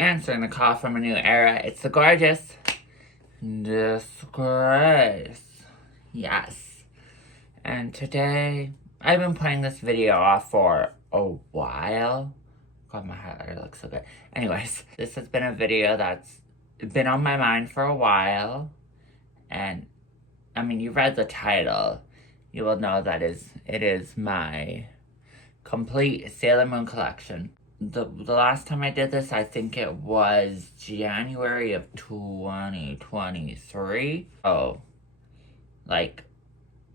Answering the call from a new era, it's the Gorgeousdisgrace. Yes. And today, I've been putting this video off for a while. God, my highlighter looks so good. Anyways, this has been a video that's been on my mind for a while. And, I mean, you read the title. You will know that it is my complete Sailor Moon collection. The last time I did this, I think it was January of 2023. Oh, like,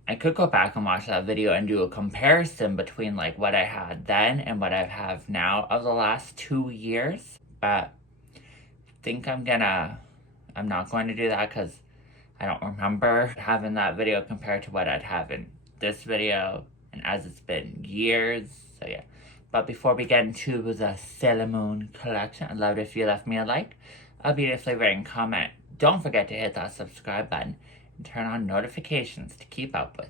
I could go back and watch that video and do a comparison between, like, what I had then and what I have now of the last 2 years. But I think I'm not going to do that because I don't remember having that video compared to what I'd have in this video. And as it's been years, so yeah. But before we get into the Sailor Moon collection, I'd love it if you left me a like, a beautifully written comment. Don't forget to hit that subscribe button and turn on notifications to keep up with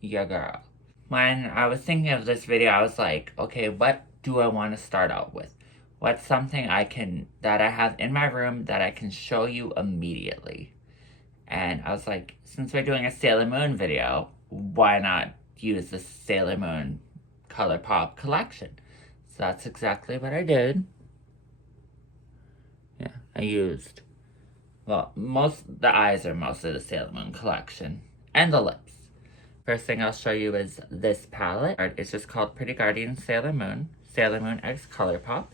your girl. When I was thinking of this video, I was like, okay, what do I want to start out with? What's something that I have in my room that I can show you immediately? And I was like, since we're doing a Sailor Moon video, why not use the Sailor Moon ColourPop collection? So that's exactly what I did. Yeah, I used, well, the eyes are mostly the Sailor Moon collection, and the lips. First thing I'll show you is this palette. It's just called Pretty Guardian Sailor Moon X ColourPop.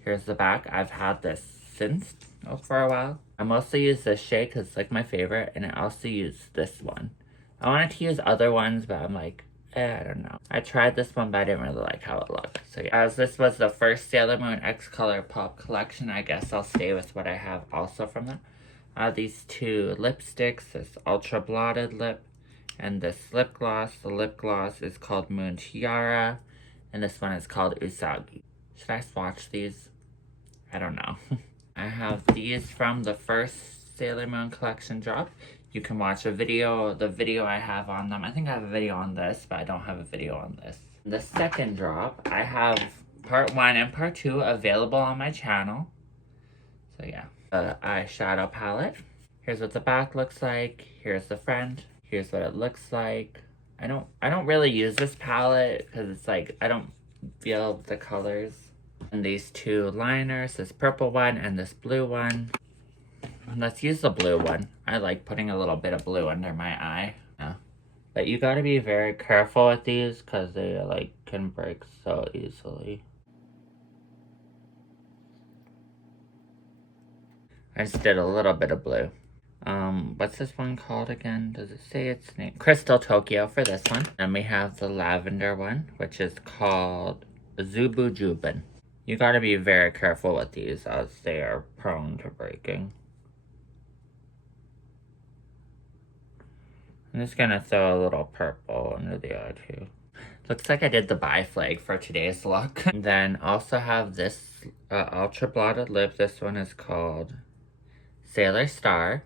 Here's the back. I've had this since, for a while. I mostly use this shade because it's like my favorite, and I also use this one. I wanted to use other ones, but I'm like, I don't know. I tried this one, but I didn't really like how it looked. So yeah, as this was the first Sailor Moon X ColourPop collection, I guess I'll stay with what I have also from that. These two lipsticks, this Ultra Blotted Lip, and this lip gloss. The lip gloss is called Moon Tiara, and this one is called Usagi. Should I swatch these? I don't know. I have these from the first Sailor Moon collection drop. You can watch the video I have on them. I think I have a video on this, but I don't have a video on this. The second drop, I have part 1 and part 2 available on my channel. So yeah, the eyeshadow palette. Here's what the back looks like. Here's the front. Here's what it looks like. I don't really use this palette because it's like, I don't feel the colors. And these two liners, this purple one and this blue one. Let's use the blue one. I like putting a little bit of blue under my eye. Yeah. But you gotta be very careful with these because they like can break so easily. I just did a little bit of blue. What's this one called again? Does it say its name? Crystal Tokyo for this one. And we have the lavender one, which is called Zubu Jubin. You gotta be very careful with these as they are prone to breaking. I'm just gonna throw a little purple under the eye too. Looks like I did the bi flag for today's look. And then also have this Ultra Blotted Lip. This one is called Sailor Star.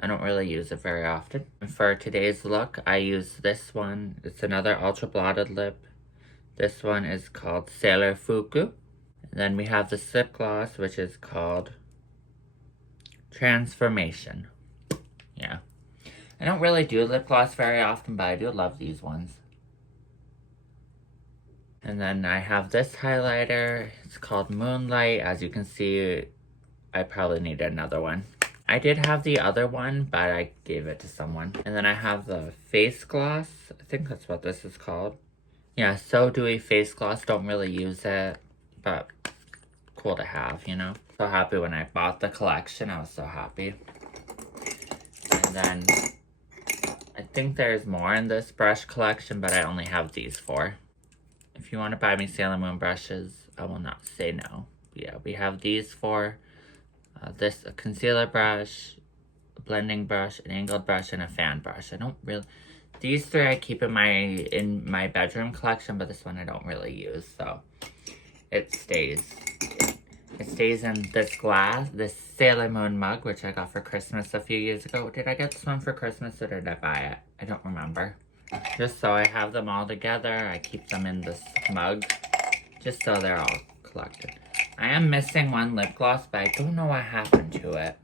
I don't really use it very often. And for today's look, I use this one. It's another Ultra Blotted Lip. This one is called Sailor Fuku. And then we have the lip gloss, which is called Transformation. Yeah. I don't really do lip gloss very often, but I do love these ones. And then I have this highlighter. It's called Moonlight. As you can see, I probably need another one. I did have the other one, but I gave it to someone. And then I have the face gloss. I think that's what this is called. Yeah, So Dewy face gloss. Don't really use it, but cool to have, you know? So happy when I bought the collection. I was so happy. And then I think there's more in this brush collection, but I only have these 4. If you want to buy me Sailor Moon brushes, I will not say no. But yeah, we have these 4. This a concealer brush, a blending brush, an angled brush, and a fan brush. I don't really... These 3 I keep in my bedroom collection, but this one I don't really use, so it stays. It stays in this glass, this Sailor Moon mug, which I got for Christmas a few years ago. Did I get this one for Christmas or did I buy it? I don't remember. Just so I have them all together, I keep them in this mug, just so they're all collected. I am missing one lip gloss, but I don't know what happened to it.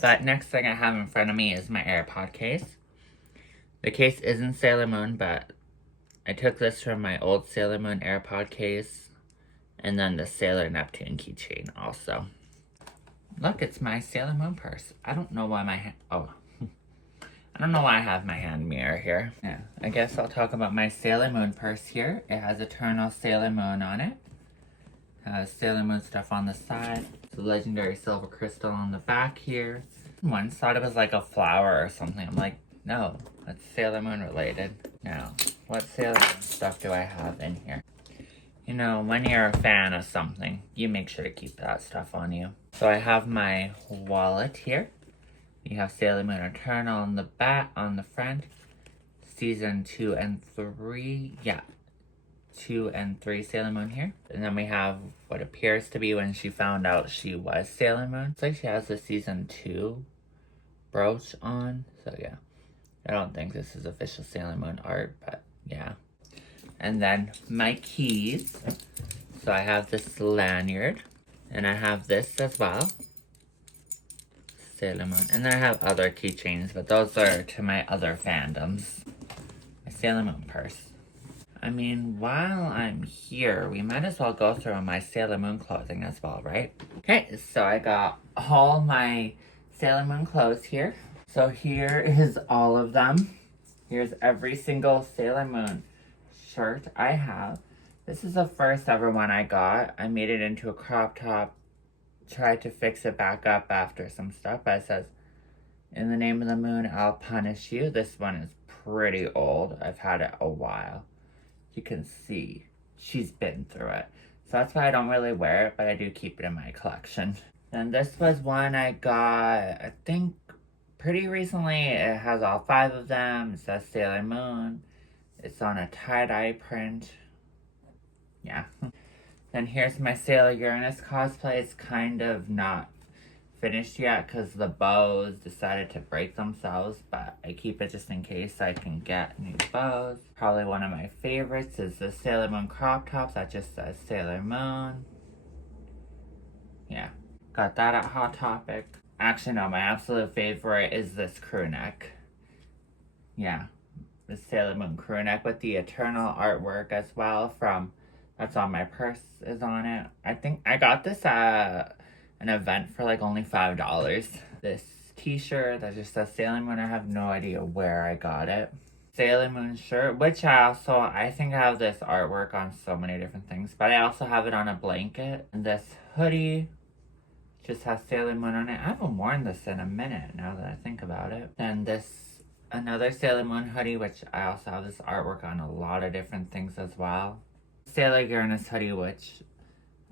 But next thing I have in front of me is my AirPod case. The case isn't Sailor Moon, but I took this from my old Sailor Moon AirPod case. And then the Sailor Neptune keychain also. Look, it's my Sailor Moon purse. I don't know why I don't know why I have my hand mirror here. Yeah, I guess I'll talk about my Sailor Moon purse here. It has Eternal Sailor Moon on it. Has Sailor Moon stuff on the side. The legendary silver crystal on the back here. Once thought it was like a flower or something. I'm like, no, that's Sailor Moon related. Now, what Sailor Moon stuff do I have in here? You know, when you're a fan of something, you make sure to keep that stuff on you. So I have my wallet here. You have Sailor Moon Eternal on the back, on the front. Season 2 and 3. Yeah. 2 and 3 Sailor Moon here. And then we have what appears to be when she found out she was Sailor Moon. It's like she has the Season 2 brooch on. So yeah. I don't think this is official Sailor Moon art, but yeah. And then my keys. So I have this lanyard. And I have this as well. Sailor Moon. And then I have other keychains, but those are to my other fandoms. My Sailor Moon purse. I mean, while I'm here, we might as well go through my Sailor Moon clothing as well, right? Okay, so I got all my Sailor Moon clothes here. So here is all of them. Here's every single Sailor Moon shirt I have. This is the first ever one I got. I made it into a crop top. Tried to fix it back up after some stuff, but it says, "In the name of the moon, I'll punish you." This one is pretty old. I've had it a while. You can see she's been through it. So that's why I don't really wear it, but I do keep it in my collection. And this was one I got, I think, pretty recently. It has all 5 of them. It says Sailor Moon. It's on a tie-dye print. Yeah. Then here's my Sailor Uranus cosplay. It's kind of not finished yet because the bows decided to break themselves, but I keep it just in case I can get new bows. Probably one of my favorites is the Sailor Moon crop tops that just says Sailor Moon. Yeah, got that at Hot Topic. Actually, no, my absolute favorite is this crew neck. Yeah, the Sailor Moon crew neck with the Eternal artwork as well from, that's on my purse, is on it. I think I got this at an event for like only $5. This t-shirt that just says Sailor Moon, I have no idea where I got it. Sailor Moon shirt, which I think I have this artwork on so many different things, but I also have it on a blanket. And this hoodie just has Sailor Moon on it. I haven't worn this in a minute now that I think about it. And this, another Sailor Moon hoodie, which I also have this artwork on a lot of different things as well. Sailor Uranus hoodie, which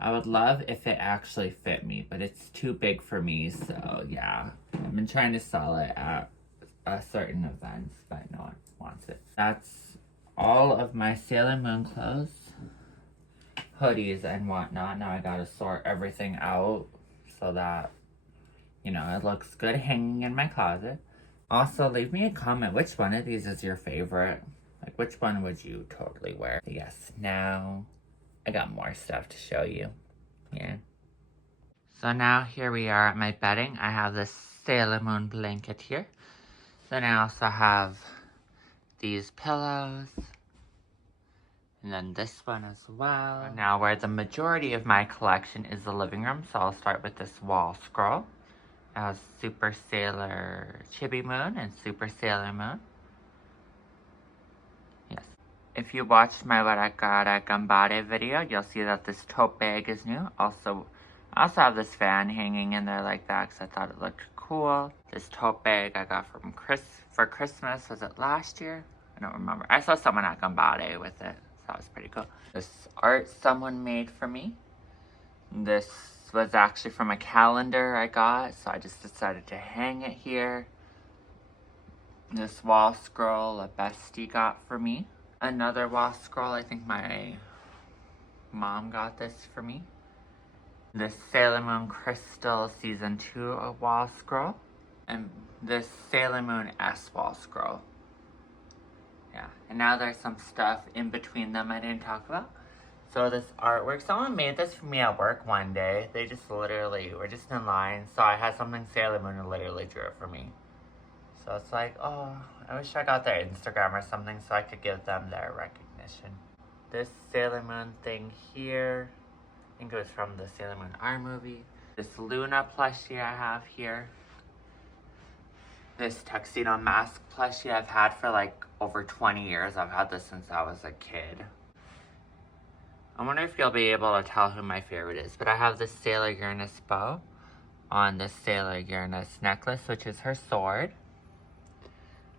I would love if it actually fit me, but it's too big for me, so yeah. I've been trying to sell it at certain events, but no one wants it. That's all of my Sailor Moon clothes, hoodies and whatnot. Now I gotta sort everything out so that, you know, it looks good hanging in my closet. Also, leave me a comment, which one of these is your favorite? Like, which one would you totally wear? Yes, now I got more stuff to show you. Yeah. So now here we are at my bedding. I have this Sailor Moon blanket here. Then I also have these pillows. And then this one as well. Now where the majority of my collection is the living room. So I'll start with this wall scroll. It has Super Sailor Chibi Moon and Super Sailor Moon. Yes. If you watched my What I Got at Gambare video, you'll see that this tote bag is new. I also have this fan hanging in there like that because I thought it looked cool. This tote bag I got for Christmas. Was it last year? I don't remember. I saw someone at Gambare with it, so that was pretty cool. This art someone made for me. This was actually from a calendar I got, so I just decided to hang it here. This wall scroll a bestie got for me. Another wall scroll, I think my mom got this for me. This Sailor Moon Crystal Season 2 wall scroll. And this Sailor Moon S wall scroll. Yeah, and now there's some stuff in between them I didn't talk about. So this artwork, someone made this for me at work one day. They just literally were just in line. So I had something Sailor Moon and literally drew it for me. So it's like, oh, I wish I got their Instagram or something so I could give them their recognition. This Sailor Moon thing here, I think it was from the Sailor Moon R movie. This Luna plushie I have here. This tuxedo mask plushie I've had for like over 20 years. I've had this since I was a kid. I wonder if you'll be able to tell who my favorite is, but I have this Sailor Uranus bow on this Sailor Uranus necklace, which is her sword.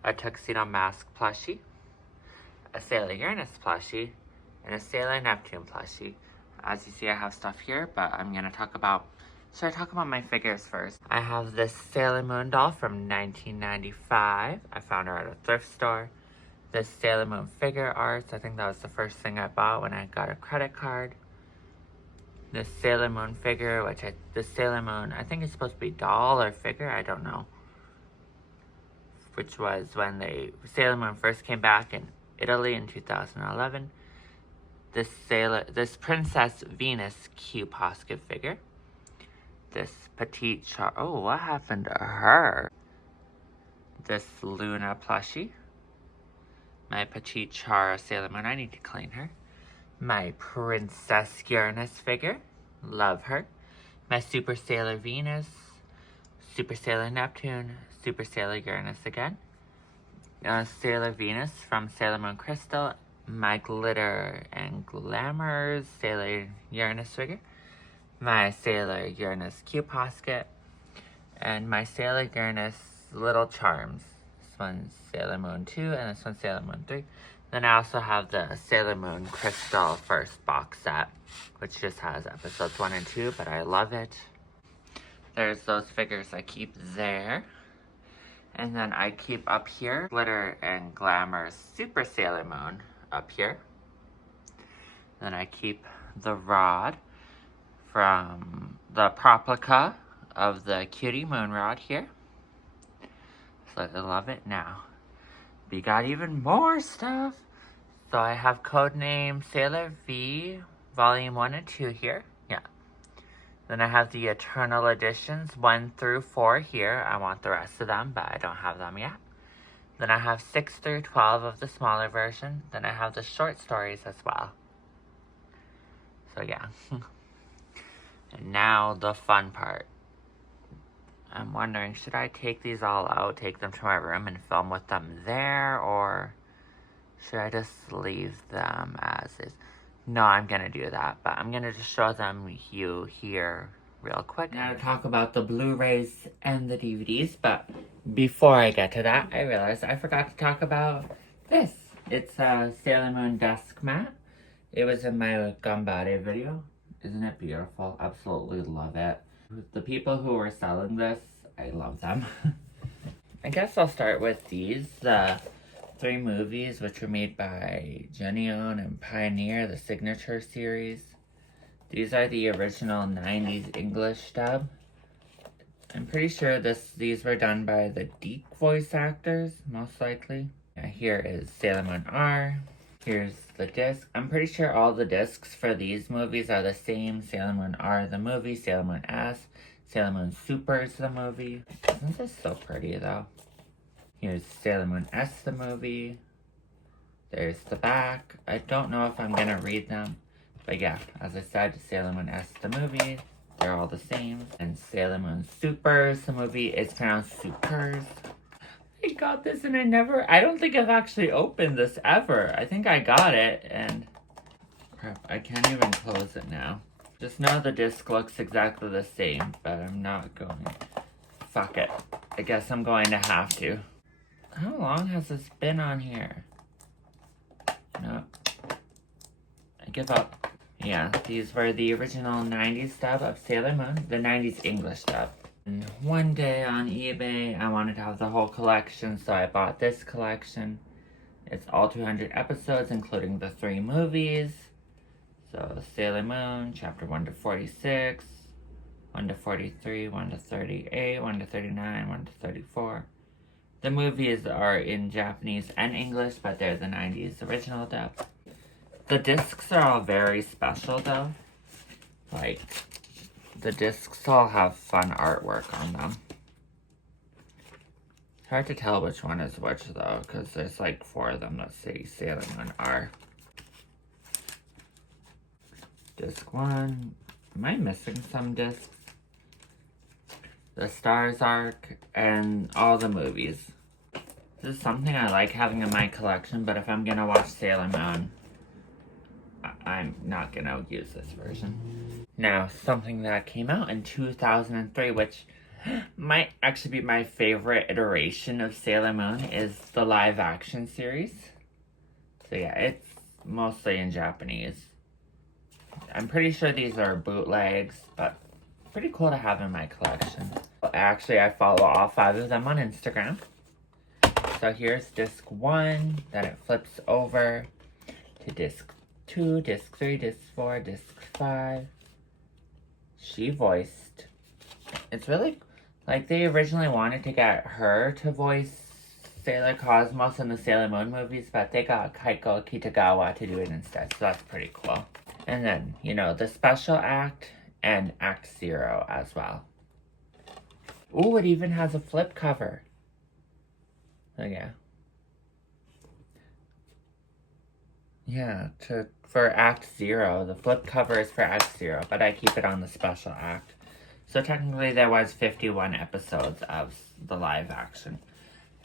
A tuxedo mask plushie, a Sailor Uranus plushie, and a Sailor Neptune plushie. As you see, I have stuff here, but I'm gonna talk about, should I talk about my figures first? I have this Sailor Moon doll from 1995. I found her at a thrift store. This Sailor Moon figure arts, I think that was the first thing I bought when I got a credit card. This Sailor Moon figure, this Sailor Moon, I think it's supposed to be doll or figure, I don't know. Which was when Sailor Moon first came back in Italy in 2011. This Princess Venus Q Posket figure. This Petite Char, oh, what happened to her? This Luna plushie. My Petite Char Sailor Moon, I need to clean her. My Princess Uranus figure, love her. My Super Sailor Venus, Super Sailor Neptune, Super Sailor Uranus again. Sailor Venus from Sailor Moon Crystal. My Glitter and Glamours Sailor Uranus figure. My Sailor Uranus Q Posket. And my Sailor Uranus Little Charms. This one's Sailor Moon 2 and this one's Sailor Moon 3. Then I also have the Sailor Moon Crystal first box set, which just has episodes 1 and 2, but I love it. There's those figures I keep there. And then I keep up here, Glitter and Glamour Super Sailor Moon up here. Then I keep the rod from the replica of the Cutie Moon rod here. So I love it now. We got even more stuff. So I have Codename Sailor V Volume 1 and 2 here. Yeah. Then I have the Eternal Editions 1 through 4 here. I want the rest of them, but I don't have them yet. Then I have 6 through 12 of the smaller version. Then I have the short stories as well. So yeah. And now the fun part. I'm wondering, should I take these all out, take them to my room and film with them there, or should I just leave them as is? No, I'm gonna do that, but I'm gonna just show them you here real quick. Now to talk about the Blu-rays and the DVDs, but before I get to that, I realized I forgot to talk about this. It's a Sailor Moon desk mat. It was in my Gumbody video. Isn't it beautiful? Absolutely love it. The people who were selling this, I love them. I guess I'll start with these. The 3 movies, which were made by Geneon and Pioneer, the Signature series. These are the original 90s English dub. I'm pretty sure these were done by the Deke voice actors, most likely. Here is Sailor Moon R. Here's the disc. I'm pretty sure all the discs for these movies are the same. Sailor Moon R, the movie. Sailor Moon S. Sailor Moon Super is the movie. Isn't this so pretty, though? Here's Sailor Moon S, the movie. There's the back. I don't know if I'm going to read them. But yeah, as I said, Sailor Moon S, the movie. They're all the same. And Sailor Moon Supers, the movie, is pronounced Supers. I got this and I don't think I've actually opened this ever. I think I got it and crap, I can't even close it now. Just know the disc looks exactly the same, but I'm not going. Fuck it. I guess I'm going to have to. How long has this been on here? No. I give up. Yeah, these were the original 90s dub of Sailor Moon, the 90s English dub. And one day on eBay, I wanted to have the whole collection, so I bought this collection. It's all 200 episodes, including the 3 movies. So, Sailor Moon, chapter 1 to 46, 1 to 43, 1 to 38, 1 to 39, 1 to 34. The movies are in Japanese and English, but they're the 90s original dub. The discs are all very special though. Like, the discs all have fun artwork on them. It's hard to tell which one is which though, because there's like 4 of them that say Sailor Moon R. Disc 1. Am I missing some discs? The Stars arc and all the movies. This is something I like having in my collection, but if I'm gonna watch Sailor Moon, I'm not gonna use this version. Now, something that came out in 2003, which might actually be my favorite iteration of Sailor Moon, is the live action series. So yeah, it's mostly in Japanese. I'm pretty sure these are bootlegs, but pretty cool to have in my collection. Actually, I follow all 5 of them on Instagram. So here's disc 1, then it flips over to disc 2, disc 3, disc 4, disc 5. She voiced. It's really, like, they originally wanted to get her to voice Sailor Cosmos in the Sailor Moon movies, but they got Kaiko Kitagawa to do it instead, so that's pretty cool. And then, you know, the special act and Act 0 as well. Ooh, it even has a flip cover. Oh, yeah. Yeah, for Act 0. The flip cover is for Act 0, but I keep it on the special act. So technically there was 51 episodes of the live action.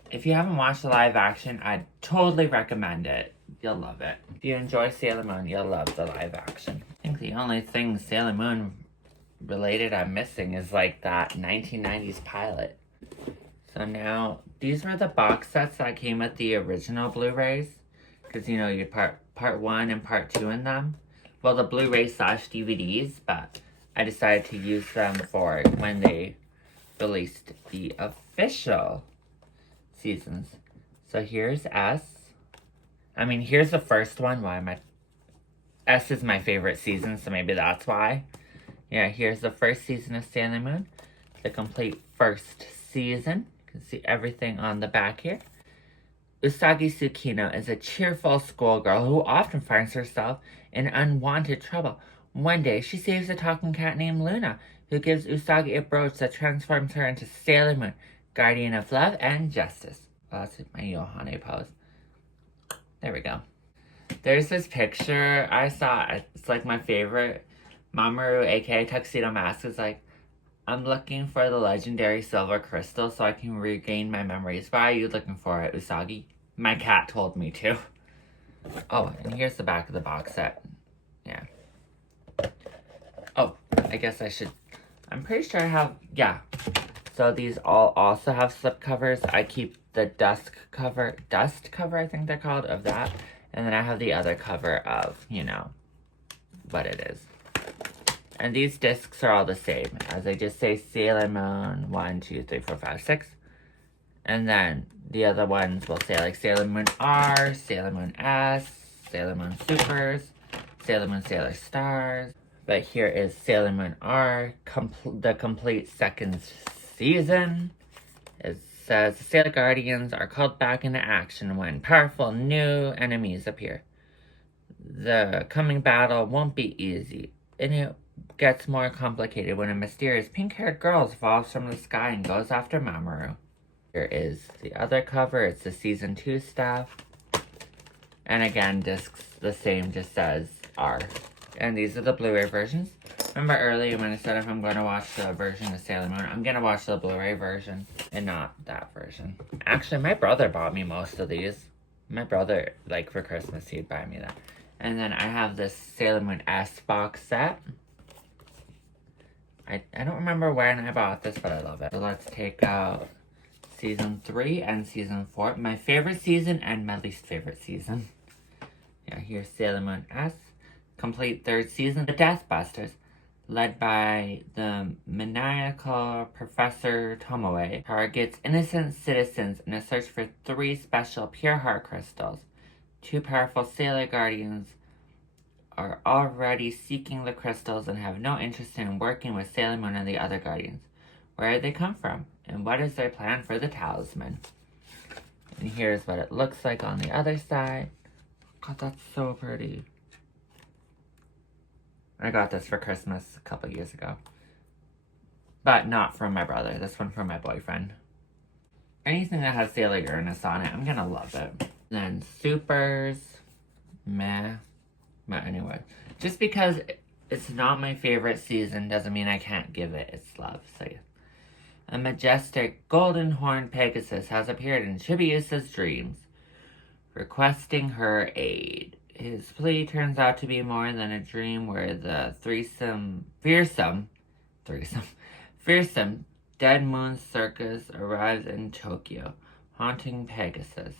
If you haven't watched the live action, I'd totally recommend it. You'll love it. If you enjoy Sailor Moon, you'll love the live action. I think the only thing Sailor Moon related I'm missing is like that 1990s pilot. So now, these were the box sets that came with the original Blu-rays. Because, you know, you part 1 and part 2 in them. Well, the Blu-rays / DVDs, but I decided to use them for when they released the official seasons. So here's S. I mean, here's the first one. Why am I... S is my favorite season, so maybe that's why. Yeah, here's the first season of Sailor Moon. The complete first season. You can see everything on the back here. Usagi Tsukino is a cheerful schoolgirl who often finds herself in unwanted trouble. One day, she saves a talking cat named Luna, who gives Usagi a brooch that transforms her into Sailor Moon, guardian of love and justice. Oh, that's my Yohane pose. There we go. There's this picture I saw. It's like my favorite. Mamoru, aka Tuxedo Mask, is like, I'm looking for the legendary silver crystal so I can regain my memories. Why are you looking for it, Usagi? My cat told me to. Oh, and here's the back of the box set. Yeah. Oh, I guess I should... I'm pretty sure I have... Yeah. So these all also have slip covers. I keep the dust cover, I think they're called, of that. And then I have the other cover of, you know, what it is. And these discs are all the same, as they just say Sailor Moon 1, 2, 3, 4, 5, 6. And then the other ones will say like Sailor Moon R, Sailor Moon S, Sailor Moon Supers, Sailor Moon Sailor Stars. But here is Sailor Moon R, the complete second season. It says, Sailor Guardians are called back into action when powerful new enemies appear. The coming battle won't be easy, and it gets more complicated when a mysterious pink-haired girl falls from the sky and goes after Mamoru. Here is the other cover. It's the Season 2 stuff. And again, discs the same, just says R. And these are the Blu-ray versions. Remember earlier when I said if I'm going to watch the version of Sailor Moon, I'm going to watch the Blu-ray version and not that version. Actually, my brother bought me most of these. My brother, like, for Christmas, he'd buy me that. And then I have this Sailor Moon S box set. I don't remember when I bought this, but I love it. So let's take out Season 3 and Season 4. My favorite season and my least favorite season. Yeah, here's Sailor Moon S. Complete third season. The Deathbusters, led by the maniacal Professor Tomoe, targets innocent citizens in a search for 3 special pure heart crystals. 2 powerful Sailor Guardians are already seeking the crystals and have no interest in working with Sailor Moon and the other Guardians. Where did they come from? And what is their plan for the talisman? And here's what it looks like on the other side. God, that's so pretty. I got this for Christmas a couple years ago. But not from my brother. This one from my boyfriend. Anything that has Sailor Uranus on it, I'm gonna love it. Then Supers. Meh. But anyway. Just because it's not my favorite season doesn't mean I can't give it its love. So yeah. A majestic golden horned Pegasus has appeared in Chibiusa's dreams, requesting her aid. His plea turns out to be more than a dream where the fearsome Dead Moon Circus arrives in Tokyo, haunting Pegasus.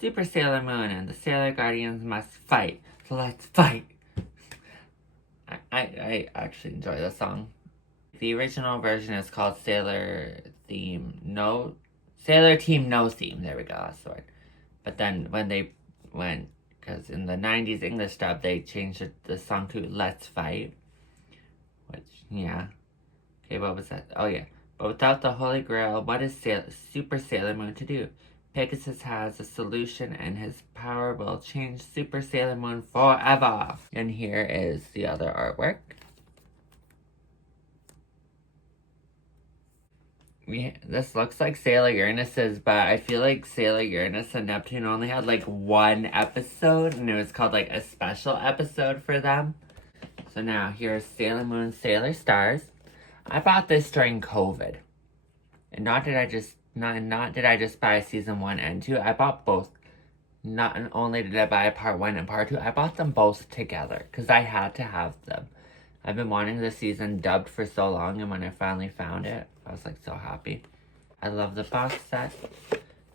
Super Sailor Moon and the Sailor Guardians must fight. So let's fight. I actually enjoy the song. The original version is called Sailor Team No Theme. There we go, that's the word. But then when they went, because in the 90s English dub, they changed the song to Let's Fight. Which, yeah. Okay, what was that? Oh, yeah. But without the Holy Grail, what is Super Sailor Moon to do? Pegasus has a solution, and his power will change Super Sailor Moon forever. And here is the other artwork. This looks like Sailor Uranus's, but I feel like Sailor Uranus and Neptune only had like one episode, and it was called like a special episode for them. So now here's Sailor Moon, Sailor Stars. I bought this during COVID, and not did I just buy season 1 and 2. I bought both. Not only did I buy part 1 and part 2, I bought them both together because I had to have them. I've been wanting this season dubbed for so long, and when I finally found it, I was like so happy. I love the box set.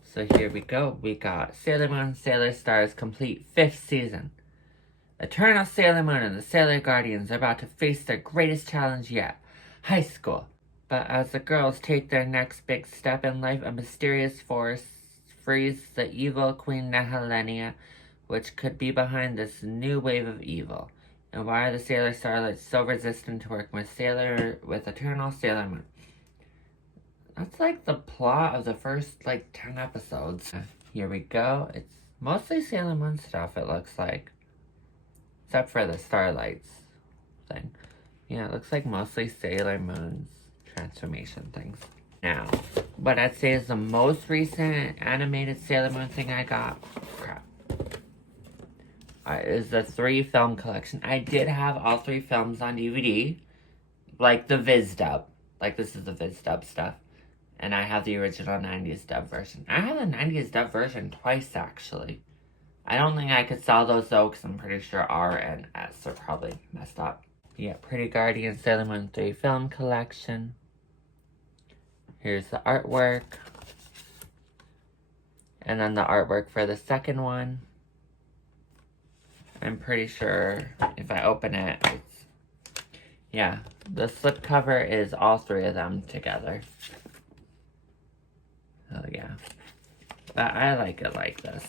So here we go. We got Sailor Moon, Sailor Stars complete 5th season. Eternal Sailor Moon and the Sailor Guardians are about to face their greatest challenge yet, high school. But as the girls take their next big step in life, a mysterious force frees the evil Queen Nehelenia, which could be behind this new wave of evil. And why are the Sailor Starlights so resistant to work with Eternal Sailor Moon? That's like the plot of the first, 10 episodes. Here we go. It's mostly Sailor Moon stuff, it looks like. Except for the Starlights thing. Yeah, it looks like mostly Sailor Moon's transformation things. Now, what I'd say is the most recent animated Sailor Moon thing I got. Crap. Is the 3 film collection. I did have all 3 films on DVD. Like the Viz dub. Like this is the Viz dub stuff. And I have the original 90s dub version. I have the 90s dub version twice, actually. I don't think I could sell those, though, because I'm pretty sure R and S are probably messed up. Yeah, Pretty Guardian Sailor Moon 3 film collection. Here's the artwork. And then the artwork for the second one. I'm pretty sure if I open it, it's... Yeah, the slipcover is all 3 of them together. Oh yeah. But I like it like this.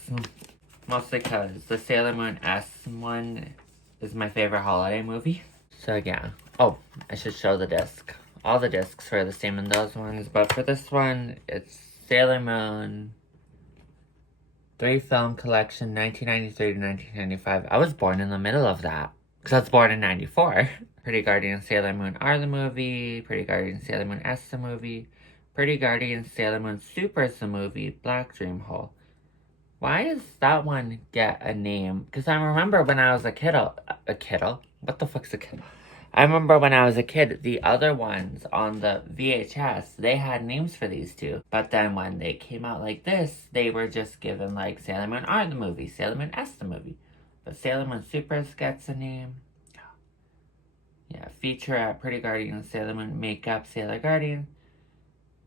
Mostly because the Sailor Moon S one is my favorite holiday movie. So yeah. Oh, I should show the disc. All the discs are the same in those ones, but for this one, it's Sailor Moon 3 film collection, 1993 to 1995. I was born in the middle of that, because I was born in 94. Pretty Guardian Sailor Moon R the movie, Pretty Guardian Sailor Moon S the movie, Pretty Guardian Sailor Moon Super's the movie, Black Dream Hole. Why does that one get a name? Because I remember when I was a kiddo. What the fuck's a kiddo? I remember when I was a kid, the other ones on the VHS, they had names for these 2. But then when they came out like this, they were just given like Sailor Moon R the movie, Sailor Moon S the movie. But Sailor Moon Supers gets a name. Yeah, featurette, Pretty Guardian Sailor Moon Makeup Sailor Guardian.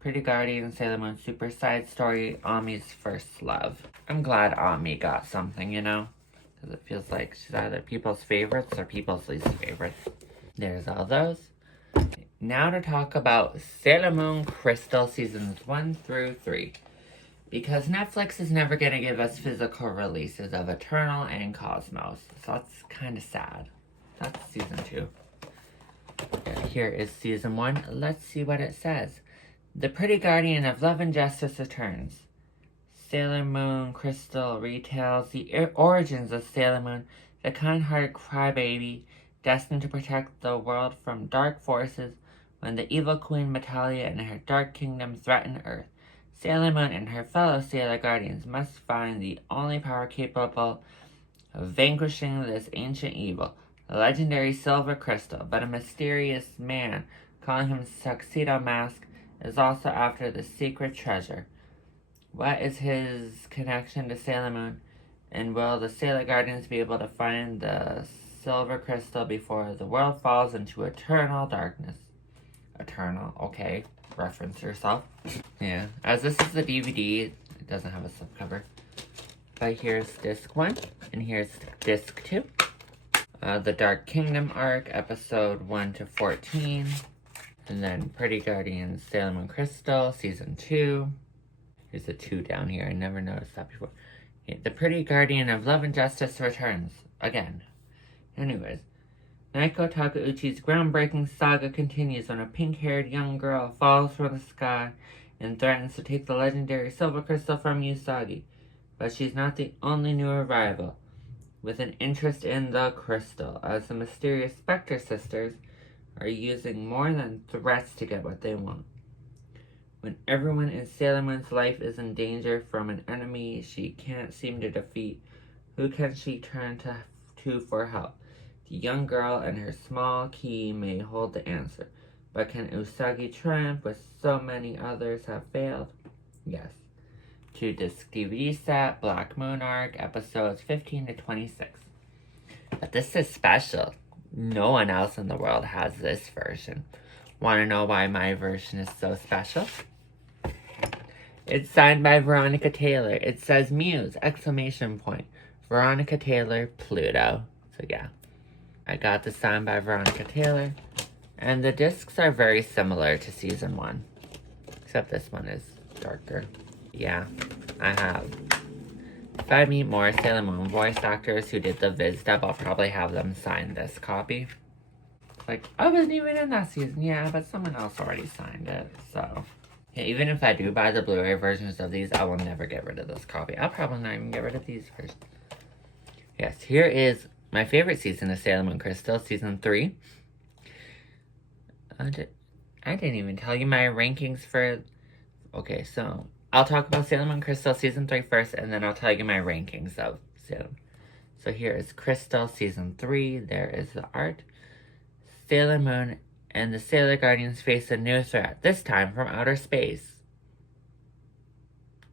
Pretty Guardian Sailor Moon Super Side Story, Ami's First Love. I'm glad Ami got something, you know? Because it feels like she's either people's favorites or people's least favorites. There's all those. Now to talk about Sailor Moon Crystal Seasons 1 through 3. Because Netflix is never going to give us physical releases of Eternal and Cosmos. So that's kind of sad. That's Season 2. Here is Season 1. Let's see what it says. The Pretty Guardian of Love and Justice returns. Sailor Moon Crystal retells the origins of Sailor Moon, the kind-hearted crybaby destined to protect the world from dark forces when the evil Queen Metalia and her dark kingdom threaten Earth. Sailor Moon and her fellow Sailor Guardians must find the only power capable of vanquishing this ancient evil, the legendary silver crystal. But a mysterious man, calling him Tuxedo Mask, is also after the secret treasure. What is his connection to Sailor Moon? And will the Sailor Guardians be able to find the silver crystal before the world falls into eternal darkness? Eternal, okay. Reference yourself. Yeah, as this is the DVD, it doesn't have a slipcover. But here's disc 1, and here's disc 2. The Dark Kingdom arc, episode 1 to 14. And then Pretty Guardians Sailor Moon Crystal, season 2. There's a 2 down here, I never noticed that before. Yeah, the Pretty Guardian of Love and Justice returns, again. Anyways, Naiko Takeuchi's groundbreaking saga continues when a pink-haired young girl falls from the sky and threatens to take the legendary silver crystal from Usagi. But she's not the only new arrival with an interest in the crystal, as the mysterious Spectre sisters are using more than threats to get what they want. When everyone in Sailor Moon's life is in danger from an enemy she can't seem to defeat, who can she turn to for help? The young girl and her small key may hold the answer, but can Usagi triumph when so many others have failed? Yes. 2-disc DVD set, Black Moon arc, episodes 15 to 26. But this is special. No one else in the world has this version. Want to know why my version is so special? It's signed by Veronica Taylor. It says Muse, exclamation point. Veronica Taylor, Pluto. So yeah. I got this signed by Veronica Taylor. And the discs are very similar to season 1. Except this one is darker. Yeah, I have. If I meet more Sailor Moon voice actors who did the Viz dub, I'll probably have them sign this copy. Like, I wasn't even in that season. Yeah, but someone else already signed it, so. Yeah, even if I do buy the Blu-ray versions of these, I will never get rid of this copy. I'll probably not even get rid of these versions. Yes, here is my favorite season of Sailor Moon Crystal, season 3. I didn't even tell you my rankings for... Okay, so I'll talk about Sailor Moon Crystal season 3 first, and then I'll tell you my rankings of Sailor Moon. So here is Crystal season 3. There is the art. Sailor Moon and the Sailor Guardians face a new threat, this time from outer space.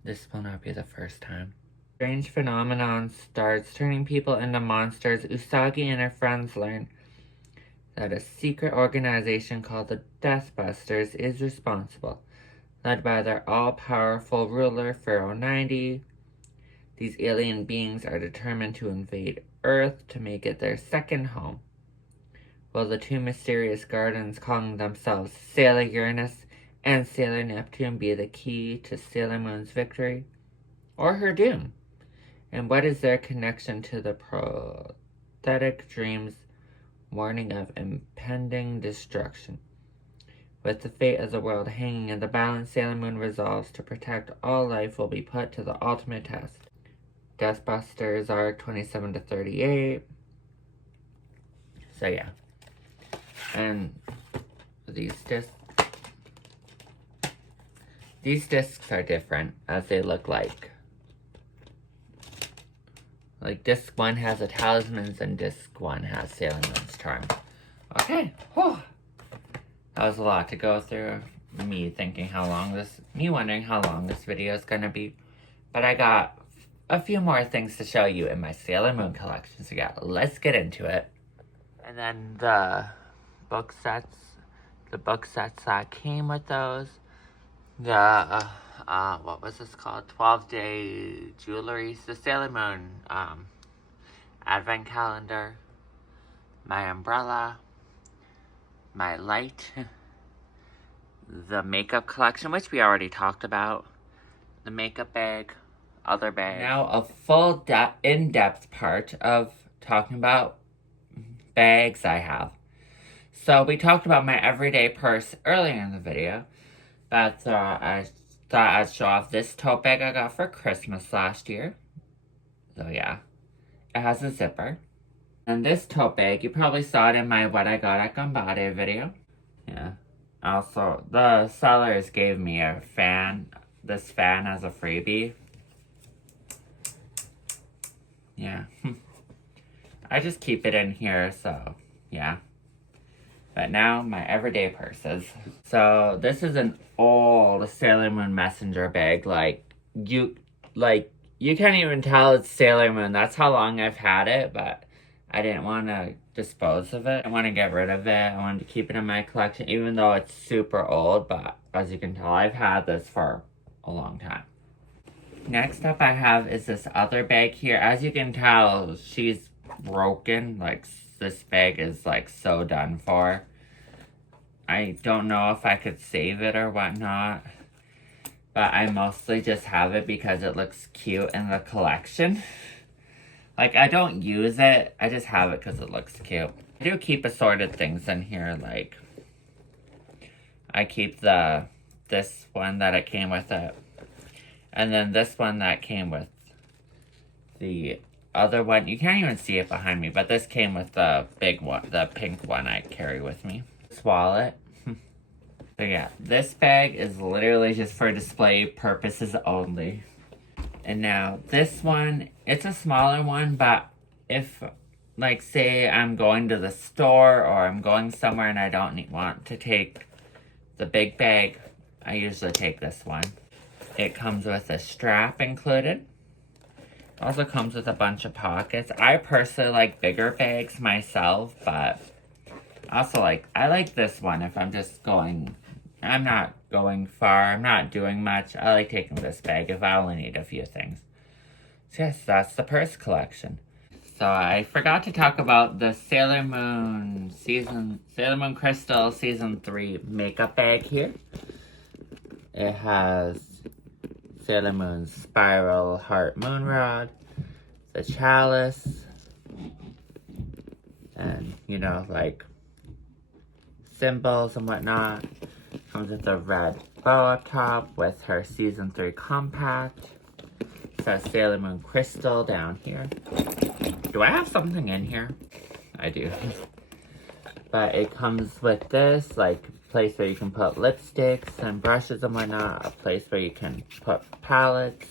This will not be the first time. Strange phenomenon starts turning people into monsters. Usagi and her friends learn that a secret organization called the Deathbusters is responsible. Led by their all-powerful ruler, Pharaoh 90, these alien beings are determined to invade Earth to make it their second home. Will the two mysterious guardians calling themselves Sailor Uranus and Sailor Neptune be the key to Sailor Moon's victory? Or her doom? And what is their connection to the prophetic dreams warning of impending destruction? With the fate of the world hanging in the balance, Sailor Moon resolves to protect all life will be put to the ultimate test. Deathbusters arc 27 to 38. So yeah. And these discs are different, as they look like disc 1 has the talismans and disc 1 has Sailor Moon's charm. Okay, whew. That was a lot to go through. Me wondering how long this video is gonna be. But I got a few more things to show you in my Sailor Moon collection. So yeah, let's get into it. And then the book sets that came with those. The, what was this called? 12-day jewelry. The Sailor Moon, advent calendar. My umbrella. My light. The makeup collection, which we already talked about. The makeup bag. Other bag. Now a full in-depth part of talking about bags I have. So we talked about my everyday purse earlier in the video. But I thought I'd show off this tote bag I got for Christmas last year. So yeah. It has a zipper. And this tote bag, you probably saw it in my What I Got at Gambade video. Yeah. Also, the sellers gave me a fan, this fan as a freebie. Yeah. I just keep it in here, so yeah. But now, my everyday purses. So, this is an old Sailor Moon messenger bag. You can't even tell it's Sailor Moon. That's how long I've had it, but I didn't want to dispose of it. I want to get rid of it. I wanted to keep it in my collection, even though it's super old. But as you can tell, I've had this for a long time. Next up I have is this other bag here. As you can tell, she's broken. Like, this bag is like so done for. I don't know if I could save it or whatnot. But I mostly just have it because it looks cute in the collection. Like, I don't use it. I just have it because it looks cute. I do keep assorted things in here. Like, I keep this one that it came with it. And then this one that came with the other one. You can't even see it behind me, but this came with the big one, the pink one I carry with me. This wallet. So yeah, this bag is literally just for display purposes only. And now this one, it's a smaller one, but if, like, say I'm going to the store or I'm going somewhere and I don't want to take the big bag, I usually take this one. It comes with a strap included. Also comes with a bunch of pockets. I personally like bigger bags myself, but also I like this one if I'm just going, I'm not going far, I'm not doing much. I like taking this bag if I only need a few things. So yes, that's the purse collection. So I forgot to talk about the Sailor Moon Crystal Season 3 makeup bag here. It has Sailor Moon's Spiral Heart Moon Rod, the chalice, and, you know, like, symbols and whatnot. Comes with a red bow up top with her Season 3 compact. It says Sailor Moon Crystal down here. Do I have something in here? I do. But it comes with this, like, place where you can put lipsticks and brushes and whatnot, a place where you can put palettes.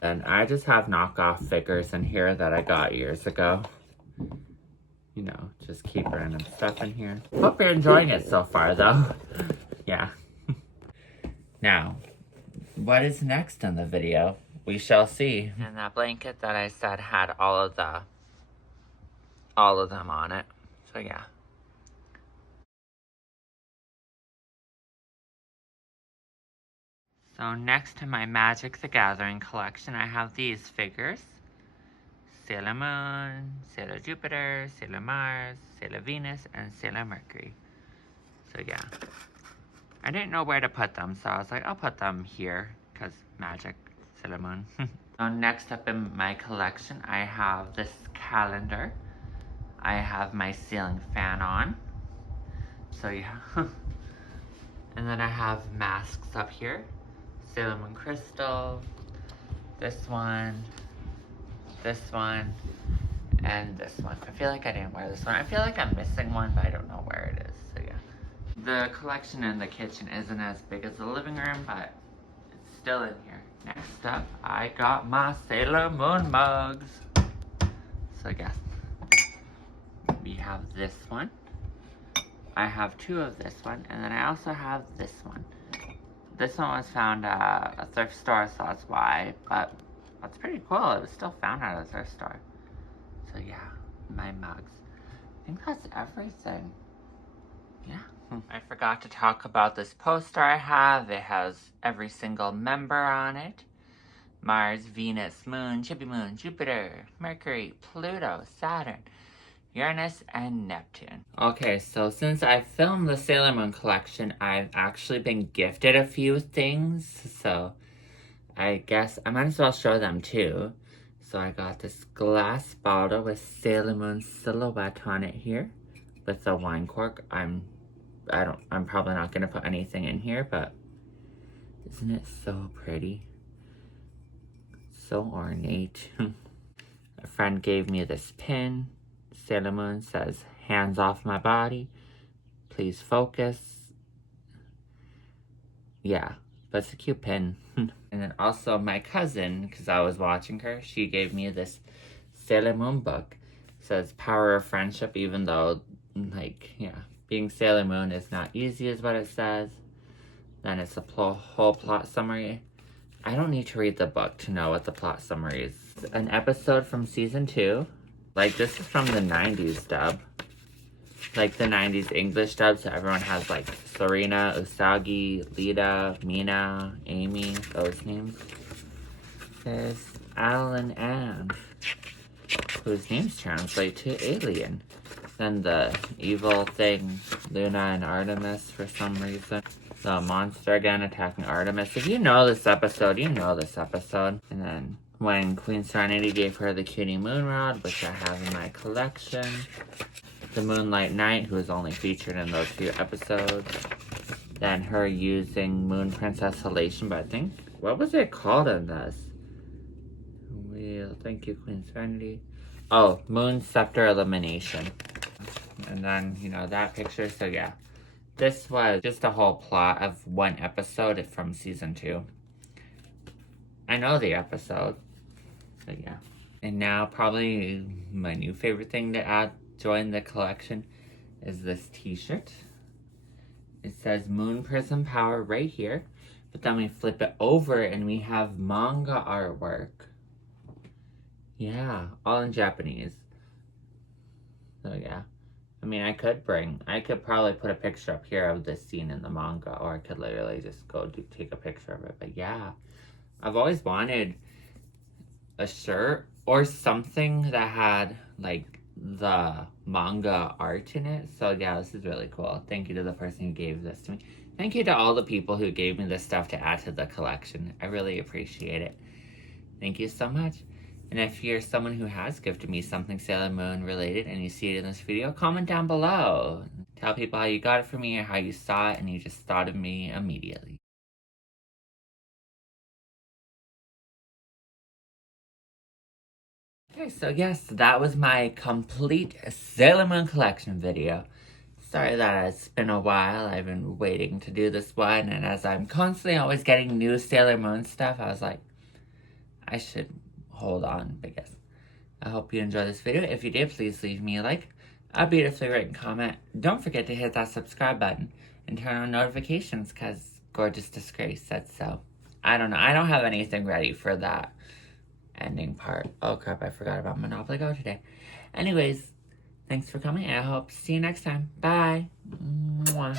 And I just have knockoff figures in here that I got years ago. You know, just keep random stuff in here. Hope you're enjoying it so far, though. Yeah. Now, what is next in the video? We shall see. And that blanket that I said had all of them on it. So yeah. So next to my Magic the Gathering collection, I have these figures. Sailor Moon, Sailor Jupiter, Sailor Mars, Sailor Venus, and Sailor Mercury. So yeah. I didn't know where to put them, so I was like, I'll put them here, because Magic, Sailor Moon. So next up in my collection, I have this calendar. I have my ceiling fan on. So yeah. And then I have masks up here. Sailor Moon Crystal, this one, and this one. I feel like I didn't wear this one. I feel like I'm missing one, but I don't know where it is, so yeah. The collection in the kitchen isn't as big as the living room, but it's still in here. Next up, I got my Sailor Moon mugs. So yeah, we have this one. I have two of this one, and then I also have this one. This one was found at a thrift store, so that's why, but that's pretty cool. It was still found at a thrift store. So yeah, my mugs. I think that's everything. Yeah. I forgot to talk about this poster I have. It has every single member on it. Mars, Venus, Moon, Chibi Moon, Jupiter, Mercury, Pluto, Saturn, Uranus, and Neptune. Okay, so since I filmed the Sailor Moon collection, I've actually been gifted a few things, so I guess I might as well show them too. So I got this glass bottle with Sailor Moon silhouette on it here, with the wine cork. I'm probably not gonna put anything in here, but isn't it so pretty? So ornate. A friend gave me this pin. Sailor Moon says, "Hands off my body. Please focus." Yeah, but it's a cute pin. And then also my cousin, because I was watching her, she gave me this Sailor Moon book. It says Power of Friendship, even though, like, yeah, being Sailor Moon is not easy is what it says. Then it's a whole plot summary. I don't need to read the book to know what the plot summary is. An episode from season 2. Like, this is from the 90s dub. Like, the 90s English dub, so everyone has, like, Serena, Usagi, Lita, Mina, Amy, those names. There's Al and Anne, whose names translate to alien. Then the evil thing, Luna and Artemis, for some reason. The monster again attacking Artemis. If you know this episode, you know this episode. And then when Queen Serenity gave her the cutie moon rod, which I have in my collection. The Moonlight Knight, who is only featured in those few episodes. Then her using Moon Princess Halation, but I think, what was it called in this? Thank you, Queen Serenity. Oh, Moon Scepter Elimination. And then, you know, that picture, so yeah. This was just a whole plot of one episode from season 2. I know the episode, but yeah. And now probably my new favorite thing to join the collection is this t-shirt. It says Moon Prism Power right here, but then we flip it over and we have manga artwork. Yeah, all in Japanese. So yeah. I mean, I could probably put a picture up here of this scene in the manga, or I could literally just go take a picture of it. But yeah, I've always wanted a shirt or something that had, like, the manga art in it. So yeah, this is really cool. Thank you to the person who gave this to me. Thank you to all the people who gave me this stuff to add to the collection. I really appreciate it. Thank you so much. And if you're someone who has gifted me something Sailor Moon related and you see it in this video, comment down below. Tell people how you got it from me or how you saw it and you just thought of me immediately. Okay, so yes, that was my complete Sailor Moon collection video. Sorry that it's been a while. I've been waiting to do this one, and as I'm constantly always getting new Sailor Moon stuff, I was like, I should hold on, but yes. I hope you enjoyed this video. If you did, please leave me a like, a beautifully written comment. Don't forget to hit that subscribe button and turn on notifications, because Gorgeousdisgrace said so. I don't know. I don't have anything ready for that ending part. Oh crap, I forgot about Monopoly Go today. Anyways, thanks for coming, and I hope to see you next time. Bye. Mwah.